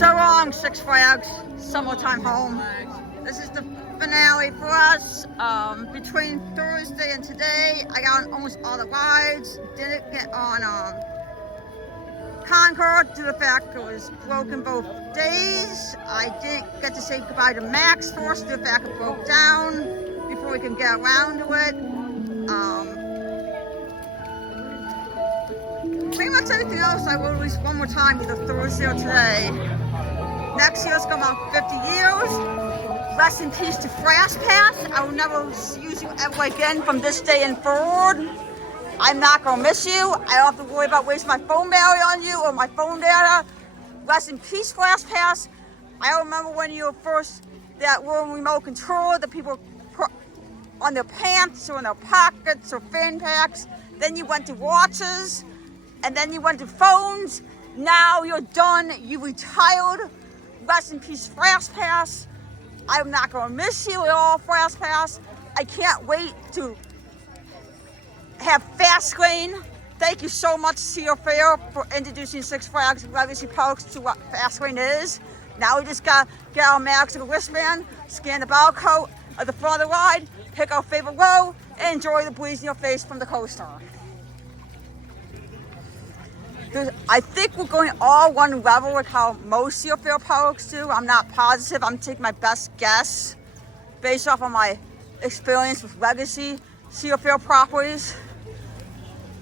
So long, Six Flags, summertime home. This is the finale for us. Between Thursday and today, I got on almost all the rides. Didn't get on Concord due to the fact it was broken both days. I didn't get to say goodbye to Max Force due to the fact it broke down before we can get around to it. Pretty much everything else I will release one more time, either Thursday or today. Next year's going on 50 years. Rest in peace to Fast Pass. I will never use you ever again from this day and forward. I'm not going to miss you. I don't have to worry about wasting my phone battery on you or my phone data. Rest in peace, Fast Pass. I remember when you were first, that were remote control that people put on their pants or in their pockets or fan packs. Then you went to watches, and then you went to phones. Now you're done. You retired. Rest in peace, Fast Pass. I'm not going to miss you at all, Fast Pass. I can't wait to have Fast Lane. Thank you so much, Cedar Fair, for introducing Six Flags Legacy Parks to what Fast Lane is. Now we just got to get our mags to the wristband, scan the barcode at the front of the ride, pick our favorite row, and enjoy the breeze in your face from the coaster. I think we're going all one level with how most Cedar Fair parks do. I'm not positive. I'm taking my best guess based off of my experience with Legacy Cedar Fair properties.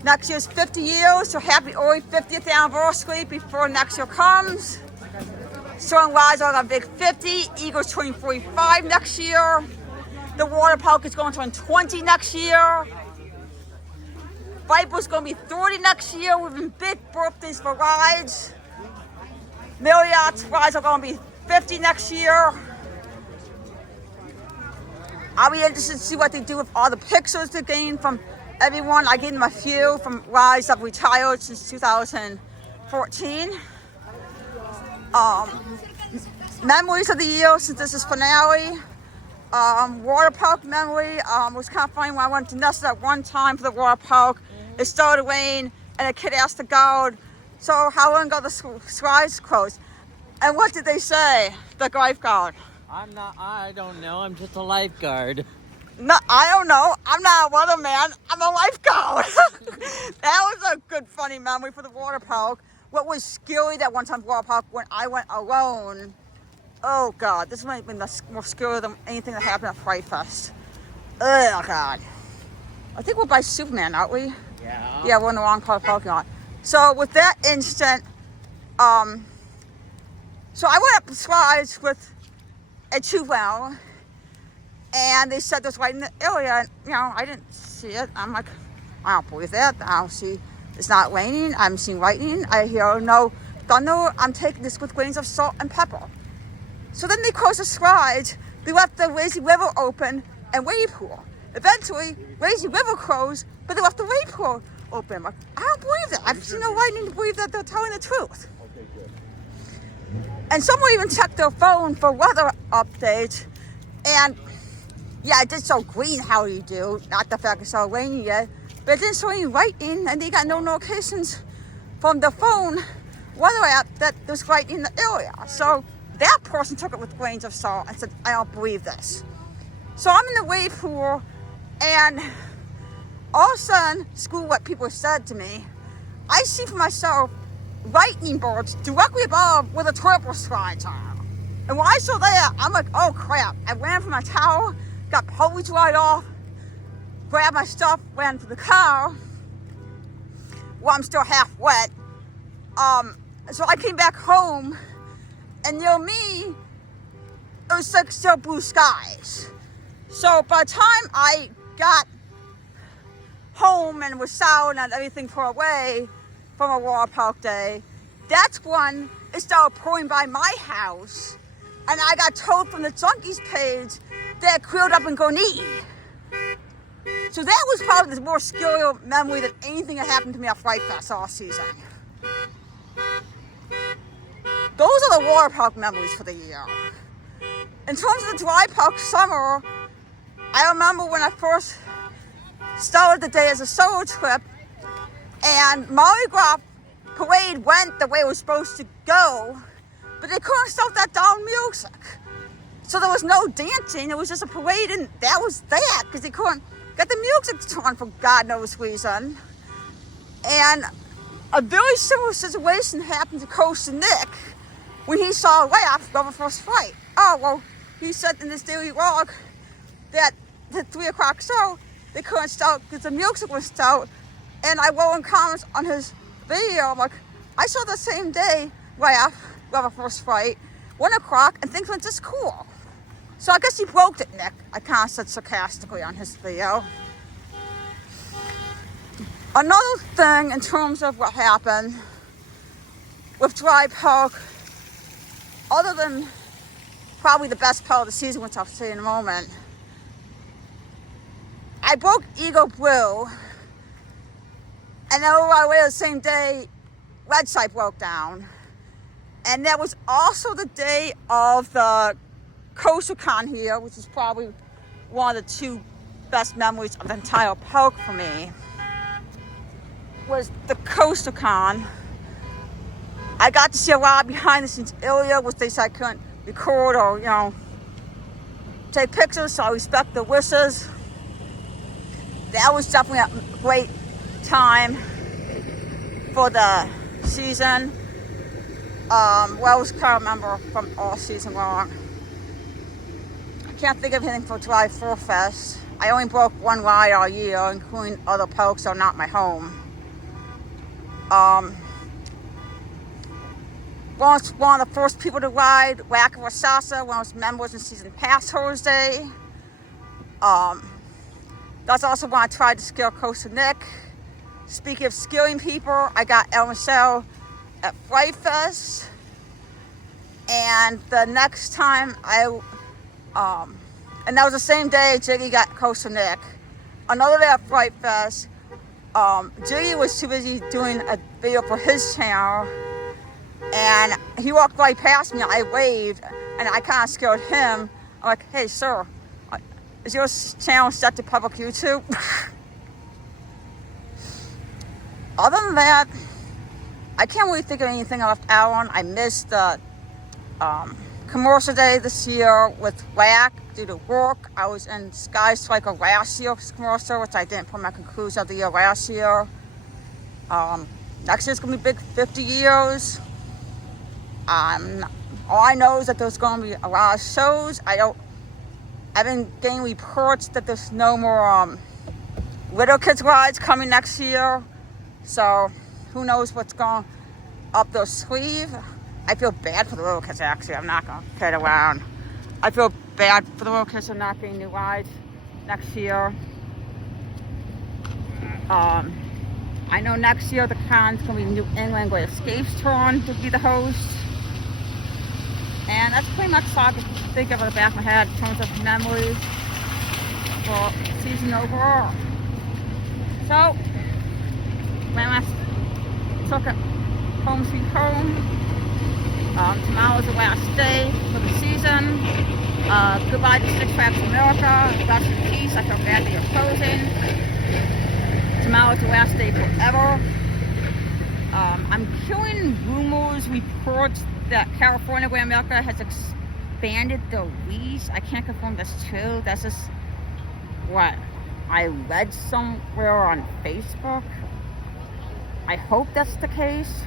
Next year's 50 years, so happy early 50th anniversary before next year comes. Certain rides are on Big 50, Eagles turning 45 next year. The water park is going to turn 20 next year. Viper's going to be 30 next year. We've been big birthdays for rides. Marriott's rides are going to be 50 next year. I'll be interested to see what they do with all the pictures they gain from everyone. I gave them a few from rides that retired since 2014. Memories of the year, since this is finale. Water park memory was kind of funny when I went to Nessa at one time for the water park. It started to rain, and a kid asked the guard, "So how long ago the slides closed?" And what did they say? The lifeguard. I don't know. I'm just a lifeguard. No, I don't know. I'm not a weatherman. I'm a lifeguard. That was a good, funny memory for the water park. What was scary that one time water park when I went alone? Oh God, this might have been more scary than anything that happened at Fright Fest. Oh God. I think we're by Superman, aren't we? Yeah. Yeah, we're in the wrong part of the parking lot. So with that instant, so I went up the slides with a juvenile, and they said this right in the area, and I didn't see it. I'm like, I don't believe that. I don't see, it's not raining. I'm seeing lightning. I hear no thunder. I'm taking this with grains of salt and pepper. So then they closed the slides. They left the Lazy River open and wave pool. Eventually, Lazy River closed, but they left the wave pool open. I'm like, I don't believe that. I've seen no lightning to believe that they're telling the truth. Okay, good. And someone even checked their phone for weather updates. And yeah, it did show green, how you do. Not the fact it saw raining yet. But it didn't show any lightning, and they got no notifications from the phone weather app that there's lightning in the area. So that person took it with grains of salt and said, I don't believe this. So I'm in the wave pool, and all of a sudden, screw what people said to me, I see for myself lightning bolts directly above where the turbo slides are. And when I saw that, I'm like, oh crap. I ran for my towel, got hose right off, grabbed my stuff, ran for the car. Well, I'm still half wet. So I came back home, and near me, it was like still blue skies. So by the time I got home and was sound and everything tore away from a water park day, that's when it started pouring by my house, and I got told from the Junkies page that it cleared up in Gurnee. So that was probably the more scary memory than anything that happened to me at Fright Fest all season. Those are the water park memories for the year. In terms of the dry park summer, I remember when I first started the day as a solo trip, and Mardi Gras parade went the way it was supposed to go, but they couldn't stop that darn music. So there was no dancing, it was just a parade, and that was that, because they couldn't get the music to turn for God knows reason. And a very similar situation happened to Coach Nick when he saw Raph go for first fight. Oh, well, he said in this daily log that the 3 o'clock show, they couldn't start because the music was out. And I wrote in comments on his video, I'm like, I saw the same day Raph go for first fight, 1 o'clock, and things went just cool. So I guess he broke it, Nick. I kind of said sarcastically on his video. Another thing in terms of what happened with Dry Park, other than probably the best part of the season, which I'll say in a moment, I broke Eagle Blue, and then over my way the same day, Red Side broke down. And that was also the day of the KosuCon here, which is probably one of the 2 best memories of the entire park for me, was the KosuCon. I got to see a lot of behind the scenes area, which they said I couldn't record or, take pictures, so I respect the wishes. That was definitely a great time for the season. Well, I was kind of remember from all season long. I can't think of anything for July 4th Fest. I only broke 1 ride all year, including other parks that are not my home. Was one of the first people to ride Wacker Wasasa when I was members in season pass Thursday. That's also when I tried to scare Coach Nick. Speaking of scaring people, I got El Michelle at Fright Fest. And the next time and that was the same day Jiggy got Coach Nick. Another day at Fright Fest, Jiggy was too busy doing a video for his channel, and he walked right past me. I waved, and I kind of scared him. I'm like, hey, sir, is your channel set to public YouTube? Other than that, I can't really think of anything I left out on. I missed the commercial day this year with WAC due to work. I was in Sky Striker last year's commercial, which I didn't put my conclusion of the year last year. Next year's gonna be big 50 years. All I know is that there's gonna be a lot of shows. I've been getting reports that there's no more little kids rides coming next year. So who knows what's going up their sleeve. I feel bad for the little kids, actually. I'm not going to kid around. I feel bad for the little kids for not getting new rides next year. I know next year the con's going to be New England Great Escapes Tour to be the host. And that's pretty much all I can think of at the back of my head in terms of memories for the season overall. So, when I took it home sweet home, tomorrow's the last day for the season. Goodbye to Six Flags America. Rest in peace. I feel bad that you're closing. Tomorrow's the last day forever. I'm hearing rumors, reports that California Grand America has expanded the lease. I can't confirm that's true. That's just what I read somewhere on Facebook. I hope that's the case.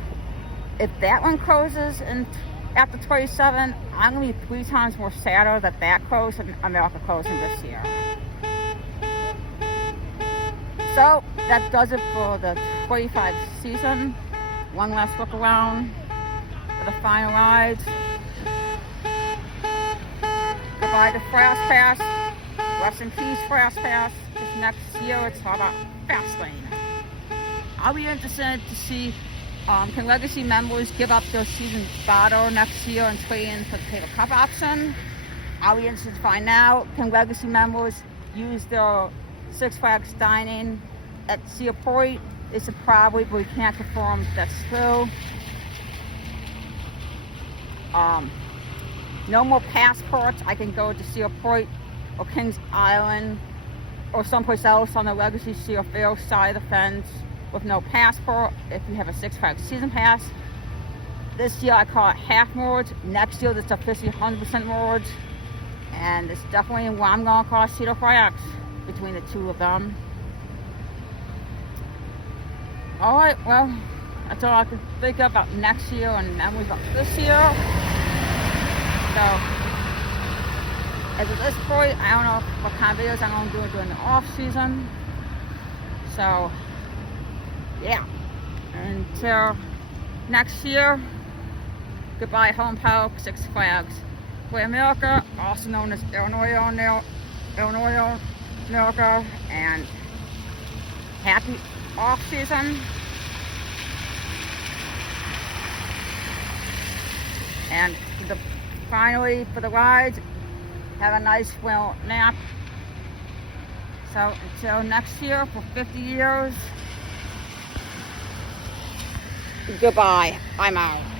If that one closes after 27, I'm going to be 3 times more sadder that closed and America closing this year. So, that does it for the 25 season. One last look around for the final rides. Goodbye to Fast Pass. Rest in peace, Fast Pass. This next year, it's all about Fastlane. I'll be interested to see can Legacy members give up their season bottle next year and trade in for the Paper Cup option. I'll be interested to find out, can Legacy members use their Six Flags dining at Cedar Point? It's a probably, but we can't confirm that's true. No more passports. I can go to Cedar Point or Kings Island or someplace else on the Legacy Cedar Fair side of the fence with no passport if you have a Six Flags season pass. this year I call it half moored. Next year it's officially 100% moored. And it's definitely what I'm going to call Cedar Fairx between the two of them. Alright, well, that's all I can think about next year and memories about this year. So, as of this point, I don't know what kind of videos I'm going to do during the off season. So, yeah. Until next year, goodbye Home Park, Six Flags. For America, also known as Illinois, America, and happy off season. And finally, for the rides, have a nice well nap. So until next year for 50 years, goodbye. I'm out.